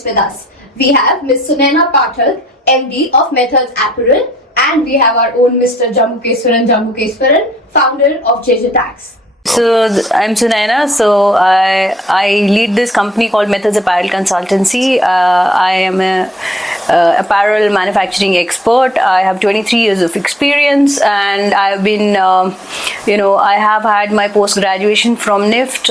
guests with us. We have Ms. Sunaina Pathak, MD of Methods Apparel, and we have our own Mr. Jambukeswaran, founder of JJ Tax. So I'm Sunaina. So I lead this company called Methods Apparel Consultancy. I am a apparel manufacturing expert. I have 23 years of experience, and I've been, I have had my post graduation from NIFT,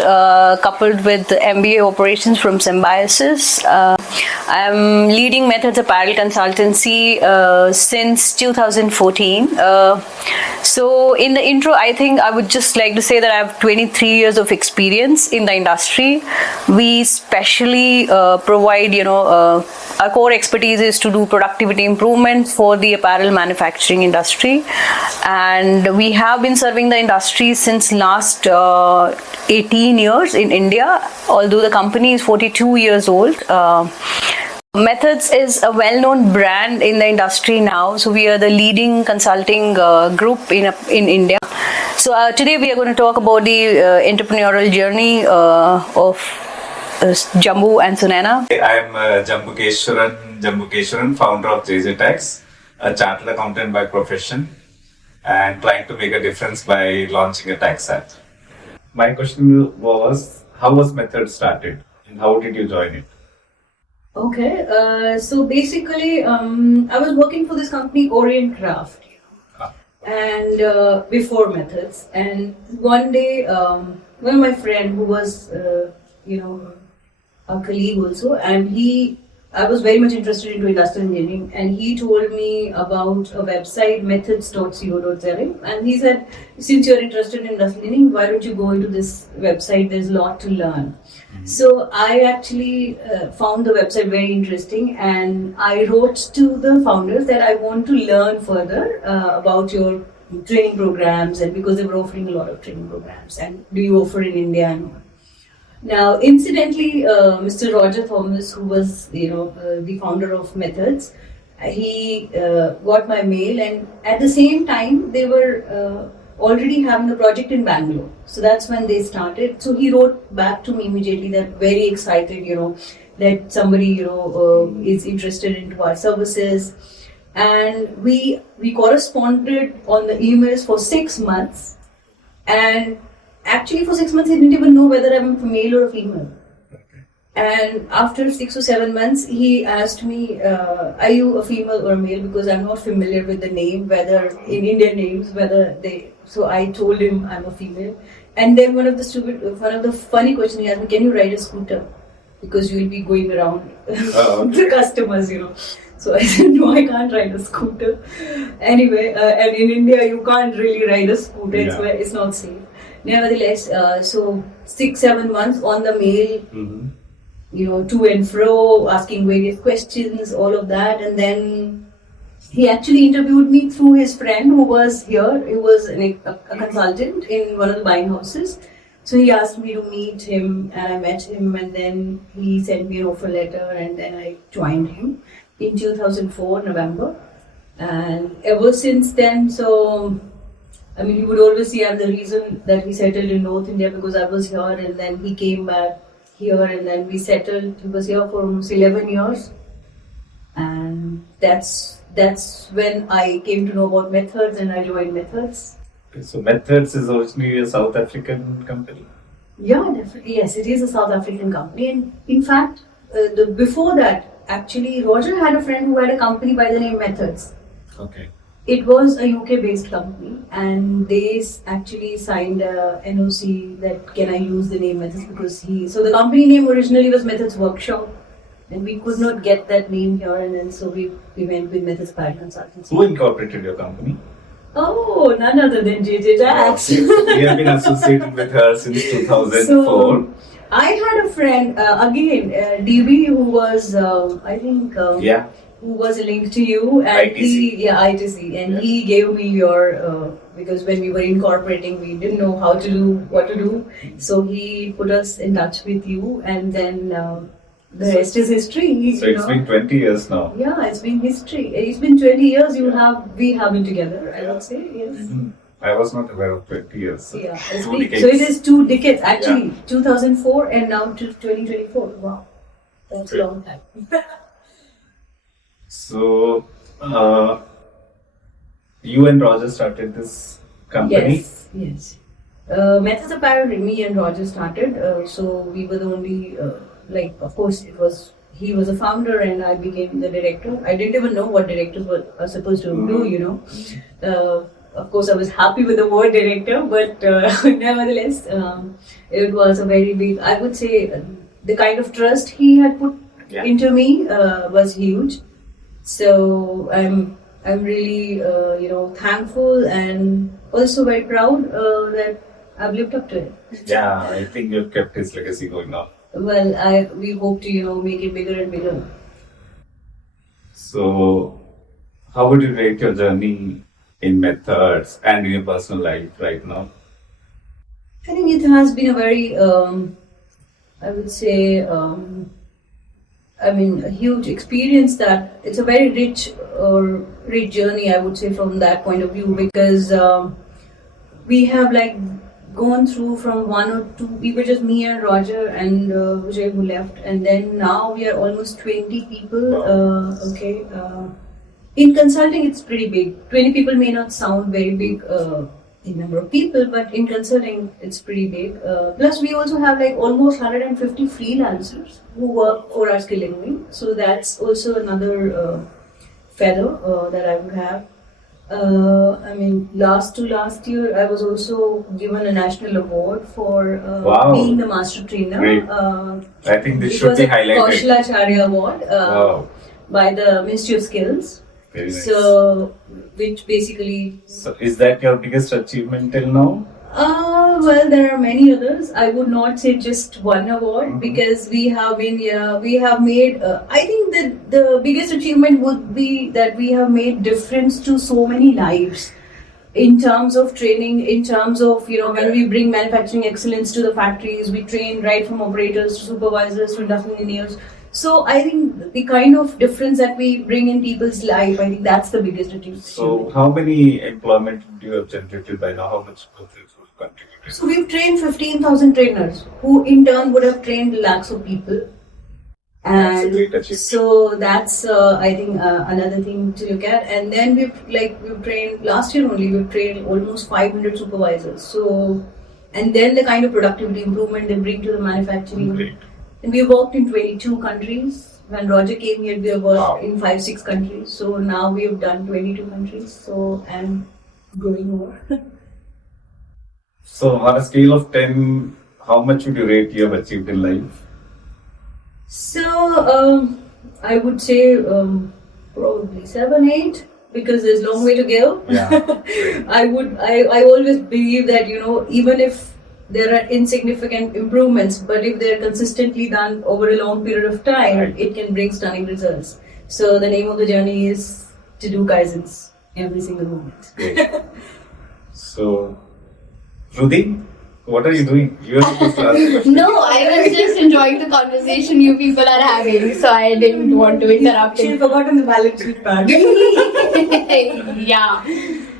coupled with MBA operations from Symbiosis. I'm leading Methods Apparel Consultancy since 2014. So in the intro, I think I would just like to say that I have 23 years of experience in the industry. We specially provide, our core expertise is to do productivity improvement for the apparel manufacturing industry. And we have been serving the industry since last 18 years in India, although the company is 42 years old. Methods is a well-known brand in the industry now, so we are the leading consulting group in India. So today we are going to talk about the entrepreneurial journey of Jambu and Sunaina. I am Jambukeswaran, founder of JJ Tax, a chartered accountant by profession, and trying to make a difference by launching a tax app. My question was, how was Method started, and how did you join it? Okay, so basically, I was working for this company, Orient Craft, and before Methods. And one day, one of my friend who was, a colleague also, and I was very much interested into industrial engineering, and he told me about a website, methods.co.za, and he said, since you're interested in industrial engineering, why don't you go into this website? There's a lot to learn. So I actually found the website very interesting, and I wrote to the founders that I want to learn further about your training programs, and because they were offering a lot of training programs, and do you offer in India and all. Now, incidentally, Mr. Roger Thomas, who was the founder of Methods, he got my mail, and at the same time they were already having a project in Bangalore. So that's when they started. So he wrote back to me immediately that very excited, that somebody, is interested into our services. And we corresponded on the emails for 6 months. And actually for 6 months, he didn't even know whether I'm a male or a female. And after 6 or 7 months, he asked me, are you a female or a male? Because I'm not familiar with the name, whether in Indian names, so I told him I'm a female. And then one of the funny questions he asked me, can you ride a scooter? Because you'll be going around the customers, So I said, no, I can't ride a scooter. Anyway, and in India, you can't really ride a scooter. Yeah. It's not safe. Nevertheless, so 6-7 months on the mail, to and fro, asking various questions, all of that. And then he actually interviewed me through his friend who was here. He was a consultant in one of the buying houses. So he asked me to meet him, and I met him, and then he sent me an offer letter, and then I joined him in 2004, November. And ever since then, he would always see I'm the reason that we settled in North India, because I was here, and then he came back here, and then we settled. He was here for almost 11 years. And that's when I came to know about Methods, and I joined Methods. Okay, so Methods is originally a South African company? Yeah, definitely. Yes, it is a South African company. And in fact, before that, actually, Roger had a friend who had a company by the name Methods. Okay. It was a UK-based company, and they actually signed a NOC that can I use the name Methods, because so the company name originally was Methods Workshop, and we could not get that name here, and then so we went with Methods Apparel Consultancy. Who incorporated your company? Oh, none other than JJ Tax. We have been associated with her since 2004. So, I had a friend, DB, who was, who was linked to you, and ITC, and he gave me your, because when we were incorporating, we didn't know what to do, so he put us in touch with you, and then the rest is history. So it's been 20 years now. Yeah, it's been history. It's been 20 years we have been together, I would say, yes. Mm-hmm. I was not aware of 20 years. So yeah, so it is 2 decades, actually, 2004 and now to 2024, wow. That's a long time. So, you and Roger started this company? Yes. Methods Apparel, me and Roger started. So we were the only, of course, he was a founder and I became the director. I didn't even know what directors are supposed to do, Of course, I was happy with the word director, but nevertheless, it was a very big, I would say, the kind of trust he had put into me was huge. So I'm really, thankful and also very proud that I've lived up to it. Yeah, I think you've kept his legacy going on. Well, we hope to, make it bigger and bigger. So, how would you rate your journey in methods and in your personal life right now? I think it has been a very, I would say, a huge experience. That it's a very rich journey, I would say, from that point of view, because we have gone through from one or two. We were just me and Roger and Vijay who left, and then now we are almost 20 people. In consulting, it's pretty big. 20 people may not sound very big in number of people, but in consulting, it's pretty big. Plus, we also have almost 150 freelancers who work for our skilling wing. So that's also another feather that I would have. Last year, I was also given a national award for being the master trainer. Great. I think this should be highlighted. Kaushalacharya Award by the Ministry of Skills. Very nice. So, which basically. So, is that your biggest achievement till now? Well, there are many others. I would not say just one award because we have made. I think that the biggest achievement would be that we have made difference to so many lives in terms of training, in terms of when we bring manufacturing excellence to the factories, we train right from operators to supervisors to industrial engineers. So I think the kind of difference that we bring in people's life, I think that's the biggest achievement. So how many employment do you have generated by now? How much growth is contributed? So we've trained 15,000 trainers who in turn would have trained lakhs of people. That's a great achievement. So that's I think another thing to look at. And then we've trained last year only. We've trained almost 500 supervisors. So and then the kind of productivity improvement they bring to the manufacturing. Great. And we worked in 22 countries. When Roger came here, we have worked in 5-6 countries. So now we have done 22 countries. So and growing more. So on a scale of 10, how much would you rate you have achieved in life? So I would say probably 7, 8 because there's a long way to go. Yeah. I always believe that even if there are insignificant improvements, but if they're consistently done over a long period of time, it can bring stunning results. So the name of the journey is to do Kaizens every single moment. Great. So, Rudy, what are you doing? You're supposed to ask a question. No, I was just enjoying the conversation you people are having, so I didn't want to interrupt She'd it. forgotten the balance sheet part. Yeah.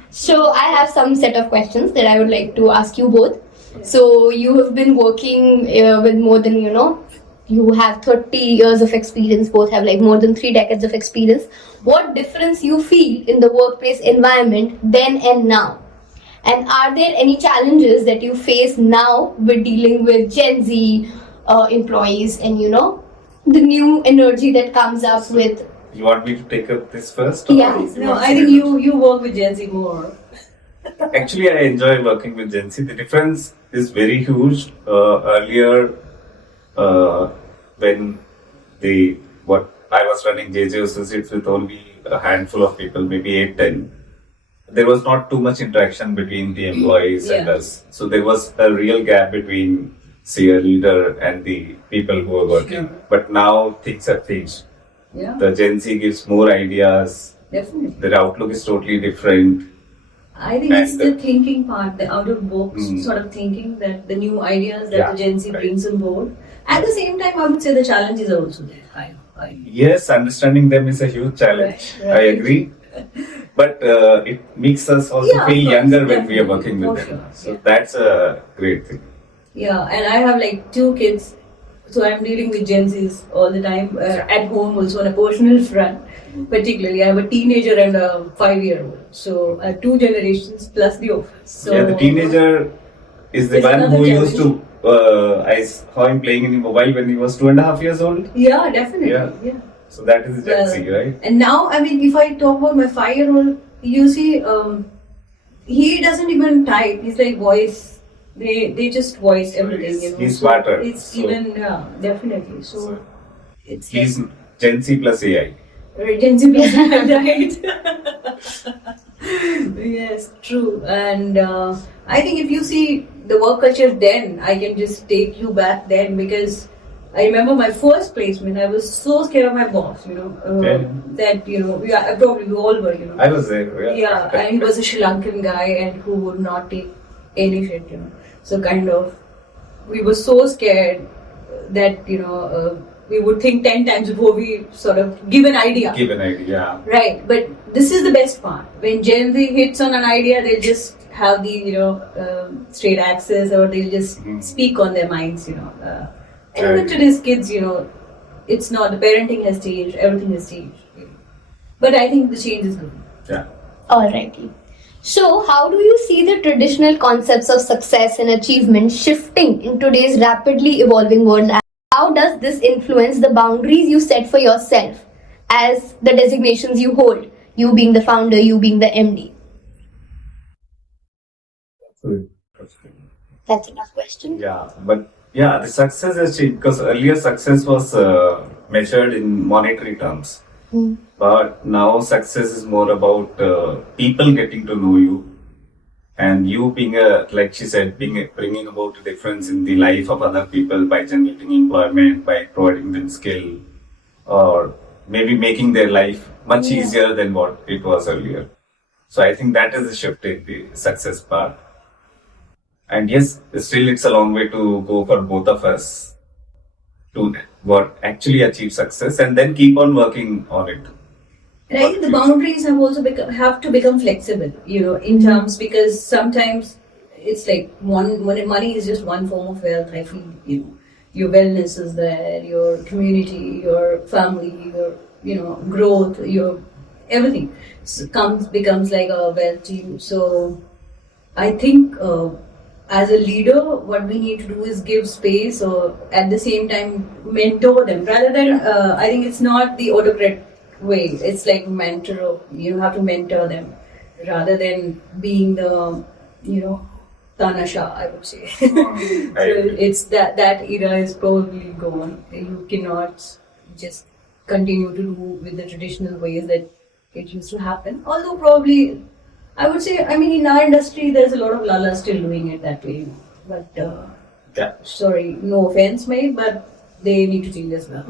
So I have some set of questions that I would like to ask you both. So you have been working with more than, you have 30 years of experience, both have more than 3 decades of experience. What difference you feel in the workplace environment then and now? And are there any challenges that you face now with dealing with Gen Z employees and, the new energy that comes up with... You want me to take up this first? Yeah. No, I think you work with Gen Z more. Actually, I enjoy working with Gen Z. The difference is very huge. Earlier, when I was running JJ Associates with only a handful of people, maybe 8-10, there was not too much interaction between the employees and us. So there was a real gap between, say, a leader and the people who are working. Sure. But now things have changed. Yeah, The Gen Z gives more ideas. definitely. Their outlook is totally different. I think it's the thinking part, the out of box sort of thinking, that the new ideas that the Gen Z brings on board. At the same time, I would say the challenges are also there. Yes, understanding them is a huge challenge. Right. I agree. But it makes us also Yeah, of feel course, younger when we are working definitely. with For them. sure. So Yeah. that's a great thing. Yeah, and I have 2 kids. so I'm dealing with Gen Zs all the time at home, also on a personal front. Particularly, I have a teenager and a 5-year-old, so I have 2 generations plus the office. So yeah, the teenager is the it's one another who used challenge. to. I saw him playing in the mobile when he was 2.5 years old. Yeah, definitely. Yeah. Yeah. So that is Gen Z, right? And now, I mean, if I talk about my 5-year-old, you see, he doesn't even type. He's like voice. They just voice everything. You know. He's smarter. It's So- even definitely. So it's He's Gen Z plus AI. Gen Z plus, right? Yes, true. And I think if you see the work culture then, I can just take you back then, because I remember my first placement. I was so scared of my boss, Okay. that probably we all were, I was there. Yeah, and he was a Sri Lankan guy and who would not take any shit, So kind of, we were so scared that we would think 10 times before we sort of give an idea. Give an idea. Right, but this is the best part. When Gen Z hits on an idea, they'll just have the straight access, or they'll just speak on their minds. And even today's kids, it's not, the parenting has changed, everything has changed. But I think the change is good. Yeah. Alrighty. So, how do you see the traditional concepts of success and achievement shifting in today's rapidly evolving world? And how does this influence the boundaries you set for yourself as the designations you hold? You being the founder, you being the MD. That's enough question. Yeah, but the success has changed because earlier success was measured in monetary terms. But now success is more about people getting to know you, and you being like she said, bringing about a difference in the life of other people by generating employment, by providing them skill, or maybe making their life much easier than what it was earlier. So I think that is a shift in the success part. And yes, still it's a long way to go for both of us to actually achieve success, and then keep on working on it. And I think the boundaries have to become flexible, in terms, because sometimes it's like money is just one form of wealth. I feel, your wellness is there, your community, your family, your growth, your everything becomes like a wealth to you. So I think as a leader, what we need to do is give space, or at the same time mentor them. Rather than, I think it's not the autocrat way. It's like mentor. You have to mentor them, rather than being the, Tanasha, I would say. So it's that era is probably gone. You cannot just continue to do with the traditional ways that it used to happen. Although probably, I would say, in our industry, there's a lot of Lala still doing it that way. But, sorry, no offense made, but they need to change as well.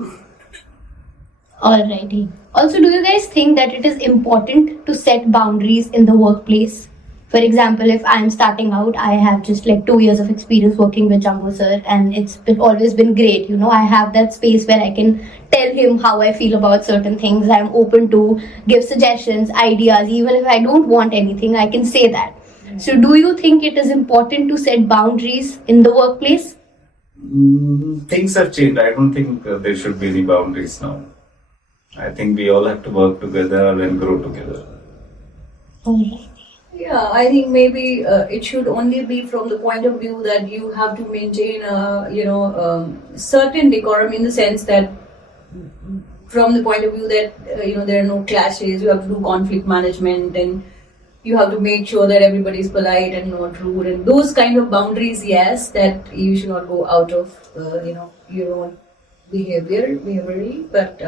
Alrighty. Also, do you guys think that it is important to set boundaries in the workplace? For example, if I'm starting out, I have just like 2 years of experience working with Jumbo sir, and it's always been great. I have that space where I can tell him how I feel about certain things. I'm open to give suggestions, ideas. Even if I don't want anything, I can say that. So do you think it is important to set boundaries in the workplace? Things have changed. I don't think there should be any boundaries now. I think we all have to work together and grow together. Yeah, I think maybe it should only be from the point of view that you have to maintain certain decorum, in the sense that from the point of view that there are no clashes, you have to do conflict management, and you have to make sure that everybody is polite and not rude, and those kind of boundaries, yes, that you should not go out of your own behaviorally, but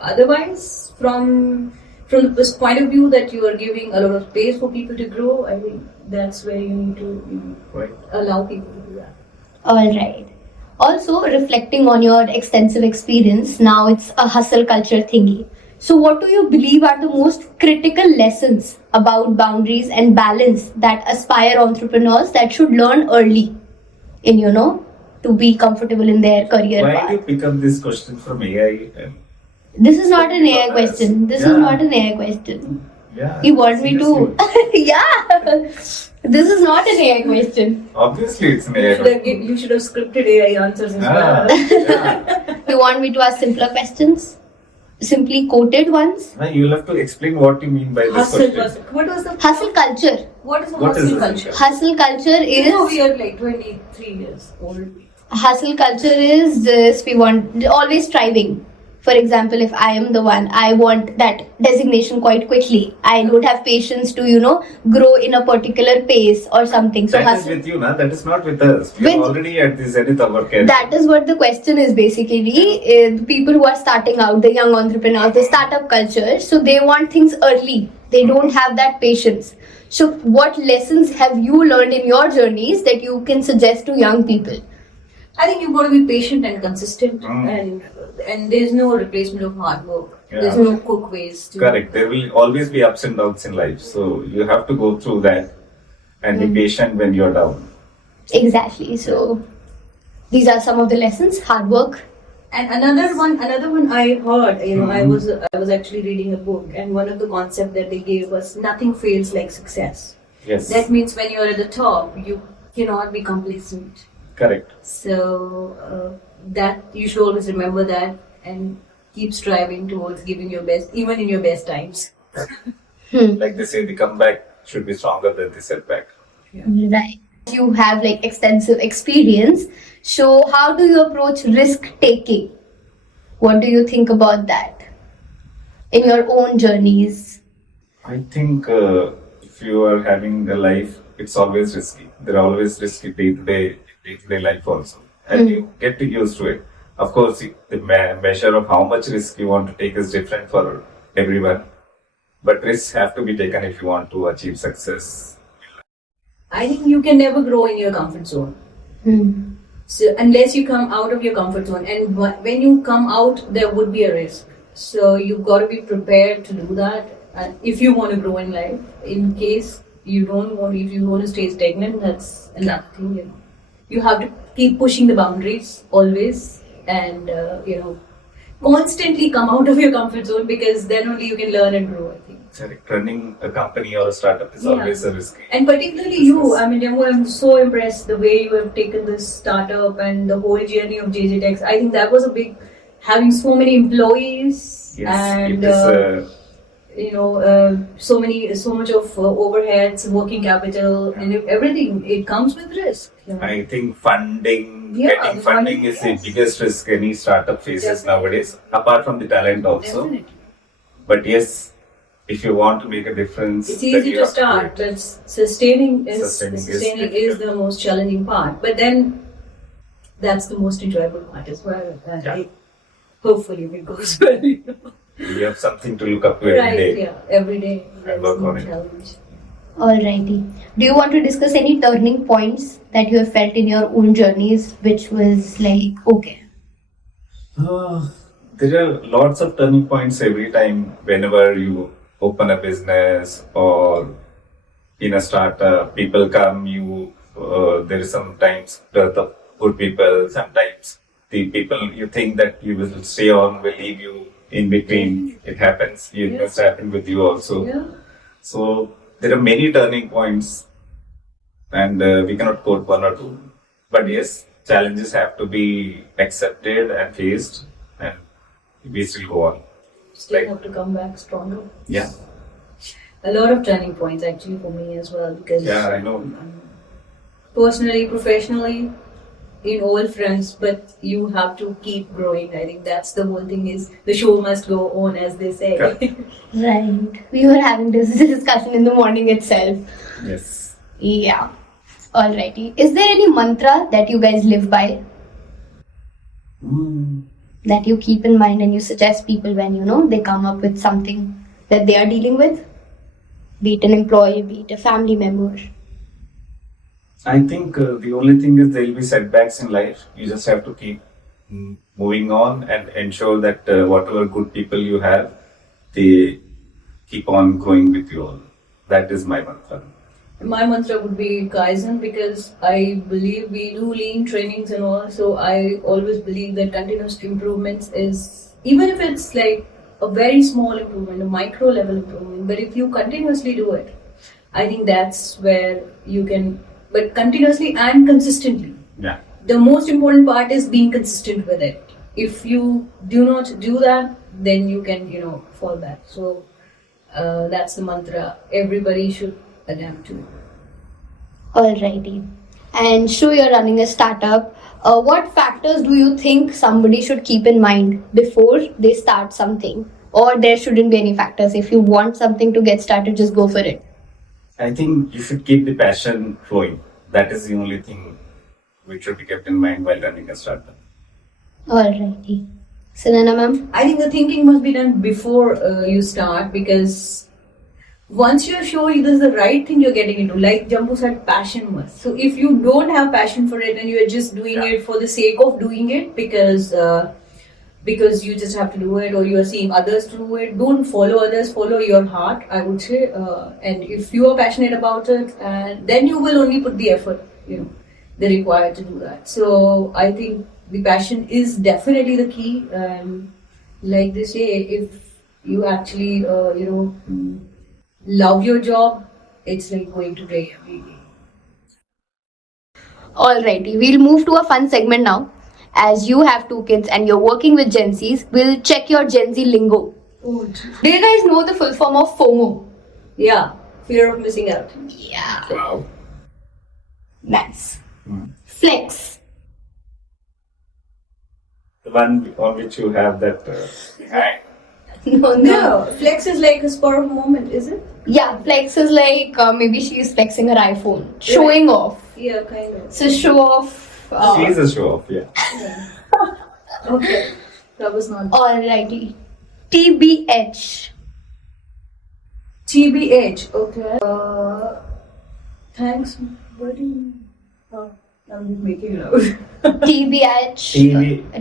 otherwise from the point of view that you are giving a lot of space for people to grow, I think that's where you need to allow people to do that. Alright. Also, reflecting on your extensive experience, now it's a hustle culture thingy. So what do you believe are the most critical lessons about boundaries and balance that aspire entrepreneurs that should learn early in, to be comfortable in their career Why path? do you pick up this question from AI? This is not an AI question. This is not an AI question. Yeah. You want me to? seriously. Yeah. This is not an AI question. Obviously, it's an You AI. should have, you should have scripted AI answers as Ah, well. yeah. You want me to ask simpler questions? Simply quoted ones? Now you'll have to explain what you mean by this Hustle, question. hustle. What was the Hustle culture. What is the What is hustle hustle culture? culture? Hustle culture You know, is we are like 23 years old. hustle culture is this: we want always striving. For example, if I am the one, I want that designation quite quickly. I don't have patience to, grow in a particular pace or something. So That is hustle. with you, na? That is not with us. We are With- already at the zenith of our career. That is what the question is basically. The people who are starting out, the young entrepreneurs, the startup culture, so they want things early. They don't have that patience. So, what lessons have you learned in your journeys that you can suggest to young people? I think you've got to be patient and consistent, Mm. and there's no replacement of hard work. Yeah. There's no quick ways to. Correct. There will always be ups and downs in life. So you have to go through that and be patient when you're down. Exactly. So, these are some of the lessons: hard work. And another one I heard. I was actually reading a book, and one of the concepts that they gave was nothing fails like success. Yes. That means when you're at the top, you cannot be complacent. Correct. So that you should always remember that and keep striving towards giving your best, even in your best times. Like they say, the comeback should be stronger than the setback. Right. You have like extensive experience. So, how do you approach risk taking? What do you think about that in your own journeys? I think if you are having a life, it's always risky. There are always risky day-to-day life also. And you get to used to it. Of course, the measure of how much risk you want to take is different for everyone. But risks have to be taken if you want to achieve success. I think you can never grow in your comfort zone. So unless you come out of your comfort zone, and when you come out, there would be a risk. So you've got to be prepared to do that. And if you want to grow in life, in case you don't want, if you want to stay stagnant, that's another thing. You have to keep pushing the boundaries always, and constantly come out of your comfort zone, because then only you can learn and grow. I think. Correct. Running a company or a startup is always a risk. And particularly you, I mean, Jammu, I'm so impressed the way you have taken this startup and the whole journey of JJ Techs. I think that was a big, having so many employees Yes, and it is so much of overheads, working capital, and everything. It comes with risk. I think getting the funding is yes. the biggest risk any startup faces Definitely. nowadays, apart from the talent also. Definitely. But yes, if you want to make a difference, It's then easy you to have start, do it. but sustaining Sustaining is is the most challenging part. But then that's the most enjoyable part as well. Hopefully it goes well. You have something to look up to every Right, day. yeah, every day. And That's work the on it. challenge. Alrighty. Do you want to discuss any turning points that you have felt in your own journeys, which was like, okay, There are lots of turning points every time whenever you open a business or in a startup. People come, there is sometimes dearth of good people. Sometimes the people you think that you will stay on will leave you in between. It happens. It must happen with you also. Yeah. So there are many turning points, and we cannot quote one or two. But yes, challenges have to be accepted and faced, and we still go on. Still have to come back stronger. Yeah, A lot of turning points actually for me as well, because yeah, I know. personally, professionally, in all fronts, but you have to keep growing. I think that's the whole thing, is the show must go on, as they say. Correct. right? We were having this discussion in the morning itself. Yes. Yeah. Alrighty. Is there any mantra that you guys live by that you keep in mind and you suggest people when they come up with something that they are dealing with? Be it an employee, be it a family member. I think the only thing is there will be setbacks in life. You just have to keep moving on and ensure that whatever good people you have, they keep on growing with you all. That is my mantra. My mantra would be Kaizen, because I believe we do lean trainings and all. So I always believe that continuous improvements is, even if it's like a very small improvement, a micro level improvement. But if you continuously do it, I think that's where you can, but continuously and consistently. Yeah. The most important part is being consistent with it. If you do not do that, then you can, fall back. So that's the mantra everybody should adapt to. Alrighty. And sure, you're running a startup. What factors do you think somebody should keep in mind before they start something? Or there shouldn't be any factors. If you want something to get started, just go for it. I think you should keep the passion flowing. That is the only thing which should be kept in mind while running a startup. Alrighty. Sunaina ma'am? I think the thinking must be done before you start, because once you're sure this is the right thing you're getting into, like Jambu said, passion must. So if you don't have passion for it and you're just doing it for the sake of doing it because you just have to do it, or you are seeing others to do it, don't follow others, follow your heart, I would say. And if you are passionate about it, then you will only put the effort, the required to do that. So I think the passion is definitely the key. Like they say, if you actually, love your job, it's like going to play every day. Alrighty, we'll move to a fun segment now. As you have 2 kids and you're working with Gen Zs, we'll check your Gen Z lingo. Oh, Do you guys know the full form of FOMO? yeah, fear of missing out. Yeah. Wow. Nice. Flex. The one on which you have that behind. No. Flex is like a spur of a moment, is it? Yeah, flex is like maybe she's flexing her iPhone. Showing off. Yeah, kind of. So show off. She is a show off, yeah. Okay, that was not. Alrighty. TBH. TBH, okay. Thanks. What do you mean? I'm just making it out. TBH.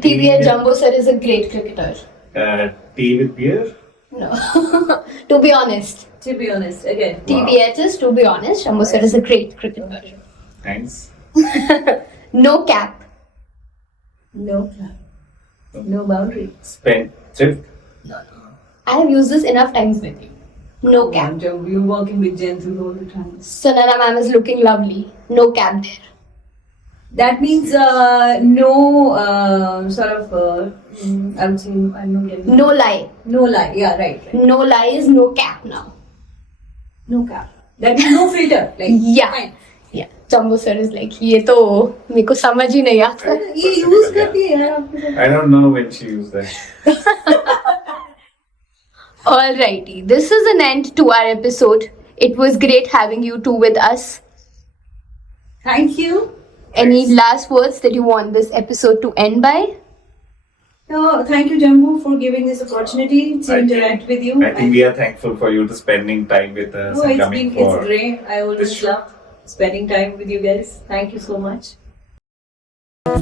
TBH Jumbo sir is a great cricketer. Tea with beer? No. To be honest. To be honest, again. TBH is, to be honest, Jumbo sir is a great cricketer. Thanks. No cap. No plan. No boundary. Spendthrift? I have used this enough times with you. No cap. You're working with Gen Z all the time. Sunaina ma'am is looking lovely. No cap there. That means no sort of. I would say I'm not getting. No lie. No lie. Yeah, right. No lie is no cap now. No cap. That means no filter. Like Yeah. fine. Yeah. Jumbo sir is like, ये तो मेरे को समझ ही नहीं आता. ये use करती है यार आपके साथ. I don't know when she used that. Alrighty, this is an end to our episode. It was great having you two with us. Thank you. Any last words that you want this episode to end by? No, thank you, Jambu, for giving this opportunity to interact with you. I think we are thankful for you to spending time with us No, and it's coming for great. I always this show. love spending time with you guys. Thank you so much.